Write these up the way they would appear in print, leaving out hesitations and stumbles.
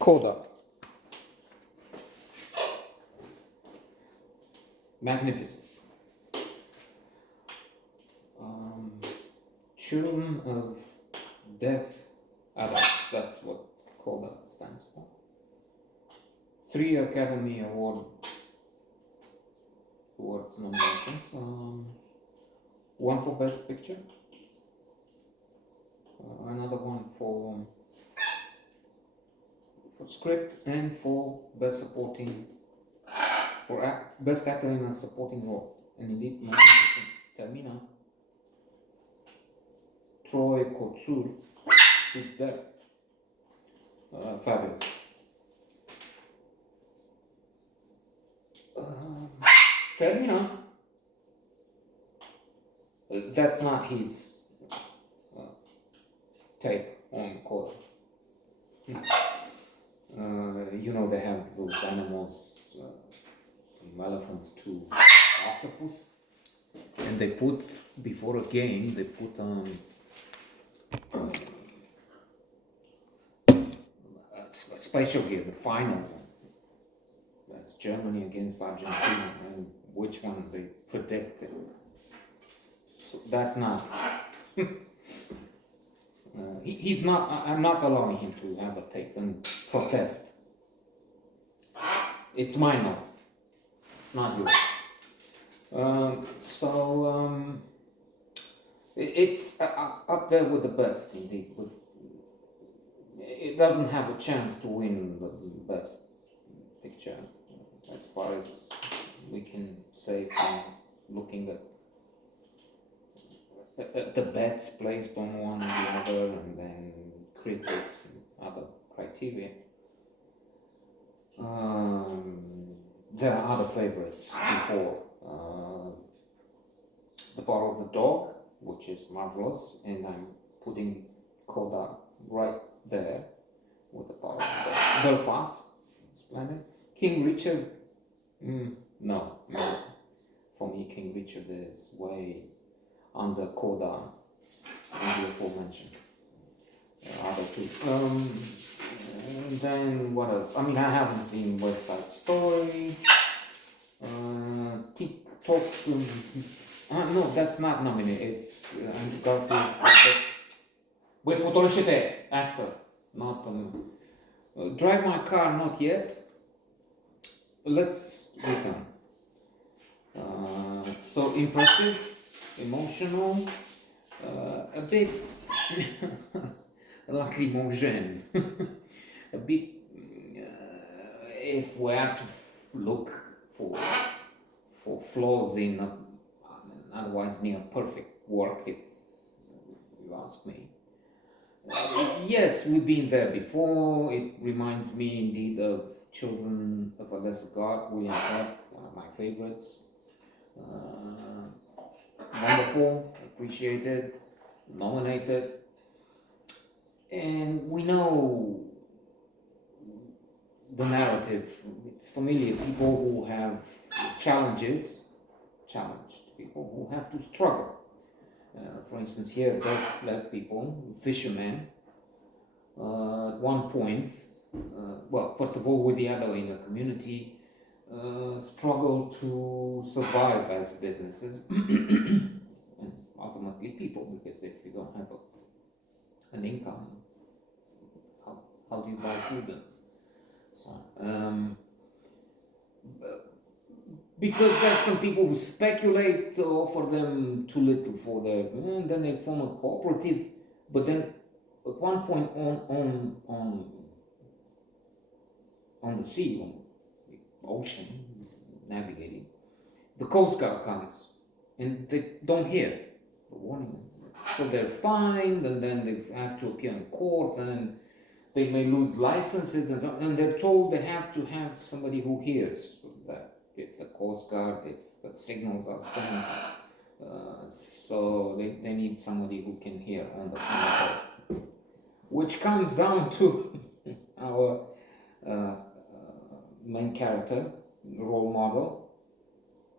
CODA. Magnificent. Children of deaf adults, that's what CODA stands for. 3 Academy Awards nominations. 1 for Best Picture, another one for script, and for Best Best Actor in a Supporting Role. And indeed, magnificent. Termina. Troy Kotsur, who's there. Fabulous. Termina. That's not his take on CODA. You know, they have those animals, from elephants to octopus, and they put, before a game, they put special gear, the finals. That's Germany against Argentina, and which one they predicted. So that's not. He's not. I'm not allowing him to have a take and protest. It's my note. It's not yours. It's up there with the best, indeed. It doesn't have a chance to win the best picture, as far as we can say from looking at the bets placed on one and the other, and then critics and other criteria. There are other favorites before. The Power of the Dog, which is marvelous, and I'm putting CODA right there with The Power of the Dog. Belfast, splendid. King Richard, no. For me, King Richard is way under CODA and the aforementioned other two. And then what else? I mean, I haven't seen West Side Story. TikTok. No, that's not nominated. It's Andrew Garfield. Wait, Potoleșete, actor, not Drive My Car, not yet. Let's return. So impressive, emotional, a bit lacrimogene, a bit. If we are to look for flaws in an otherwise near perfect work, if you ask me. Yes, we've been there before. It reminds me indeed of Children of a Lesser God, William Hurt, one of my favorites. Wonderful, appreciated, nominated, and we know the narrative. It's familiar. People who have challenged people who have to struggle. For instance, here, deaf people, fishermen, at one point, well, first of all, with the other in the community, struggle to survive as businesses and ultimately people, because if you don't have an income, how do you buy food then? So, because there's some people who speculate, offer them too little for their, and then they form a cooperative, but then at one point on the sea, on the ocean, navigating, the Coast Guard comes and they don't hear the warning. So they're fined, and then they have to appear in court, and they may lose licenses, and so on, and they're told they have to have somebody who hears that. If the Coast Guard, if the signals are sent, so they need somebody who can hear on the boat. Which comes down to our main character, role model,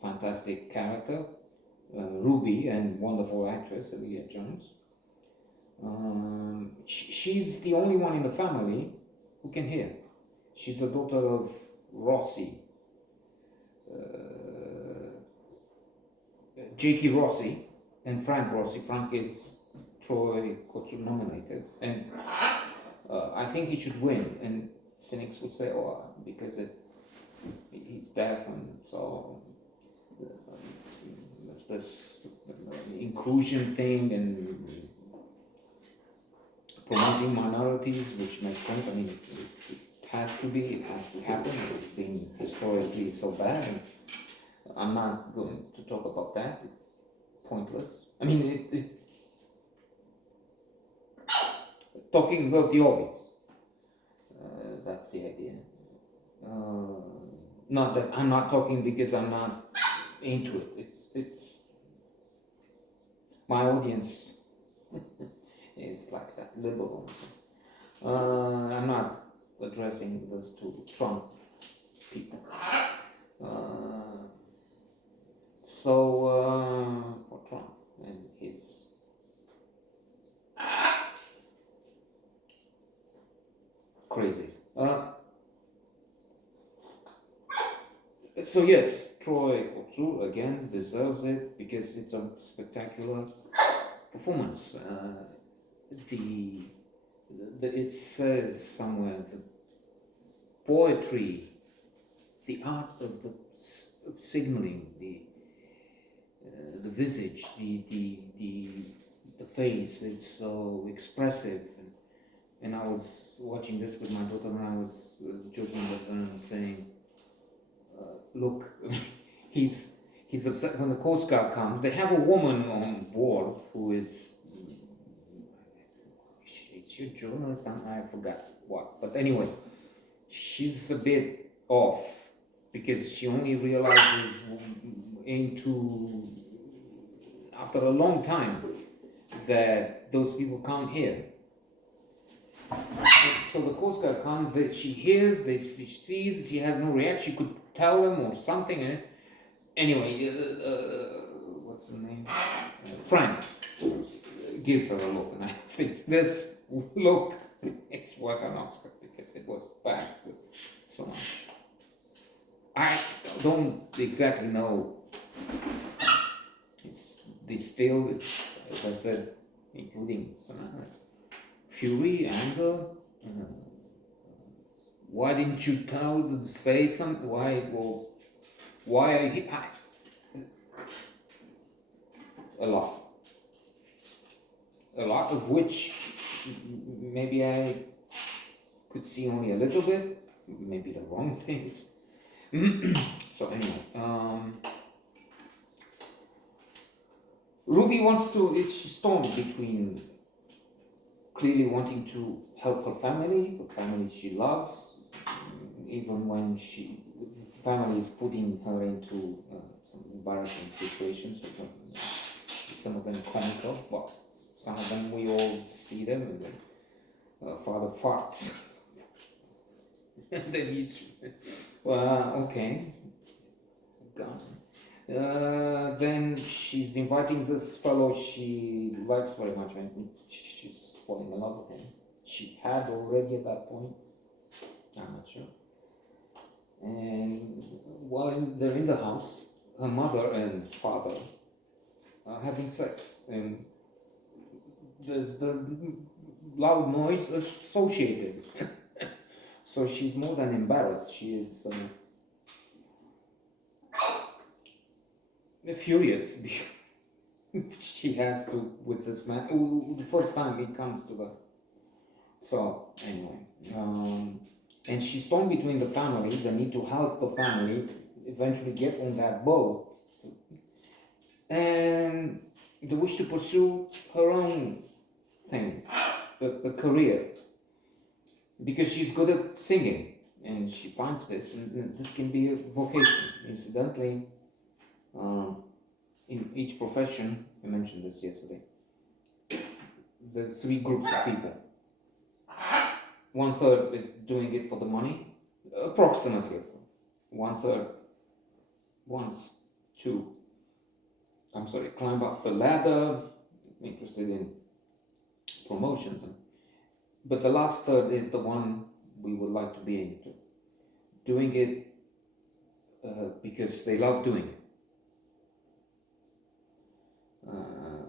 fantastic character, Ruby, and wonderful actress, Olivia Jones. She's the only one in the family who can hear. She's the daughter of Rossi, J.K. Rossi, and Frank Rossi. Frank is Troy Kotsu nominated, and I think he should win. And cynics would say, "Oh, because he's deaf, and so there's this inclusion thing and promoting minorities, which makes sense. I mean, it has to be, it has to happen. It's been historically so bad, and I'm not going to talk about that. Pointless. I mean, talking of the obvious. That's the idea. Not that I'm not talking because I'm not into it. It's my audience is like that, liberal. I'm not addressing this to Trump people. For Trump and his crazies. So yes, Troy Kotsu again deserves it because it's a spectacular performance. It says somewhere the poetry, the art of signaling, the visage, the face is so expressive. And I was watching this with my daughter, and I was joking with her and saying, look, he's upset when the Coast Guard comes. They have a woman on board who is a journalist, I forgot what, but anyway, she's a bit off because she only realizes after a long time that those people come here. So the Coast Guard comes, she hears, she sees, she has no reaction. She could tell them or something. Anyway, what's her name? Frank gives her a look, and I think this look, it's worth an Oscar because it was packed with so much. I don't exactly know. It's as I said, including some fury, anger. Why didn't you say something? Why? A lot of which maybe I could see only a little bit, maybe the wrong things. So anyway, Ruby she's torn between clearly wanting to help her family she loves, even when family is putting her into some embarrassing situations. Some of them comical, but some of them we all see them, and then father farts. And then he's, okay, gone. Then she's inviting this fellow she likes very much, and she's falling in love with him. She had already at that point, I'm not sure. And while they're in the house, her mother and father are having sex, and there's the loud noise associated. So she's more than embarrassed. She is furious because she has to with this man. The first time he comes to her. So anyway, and she's torn between the family, the need to help the family eventually get on that boat, and the wish to pursue her own thing, a career, because she's good at singing, and she finds this, and this can be a vocation. Incidentally, in each profession, I mentioned this yesterday, the three groups of people. 1/3 is doing it for the money, approximately. 1/3 wants to, climb up the ladder, interested in promotions. But the last third is the one we would like to be into. doing it because they love doing it.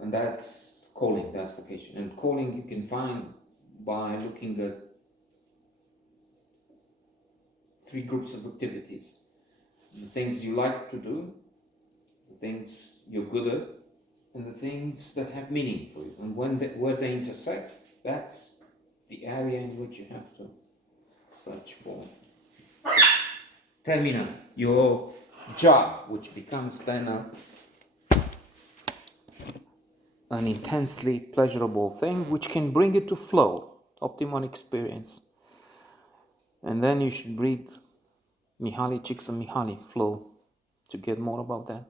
And that's calling, that's vocation. And calling you can find by looking at 3 groups of activities. The things you like to do, the things you're good at, and the things that have meaning for you. And where they intersect, that's the area in which you have to search for. Tell me now, your job, which becomes then an intensely pleasurable thing, which can bring you to flow, optimal experience. And then you should read Mihaly Csikszentmihalyi, Flow, to get more about that.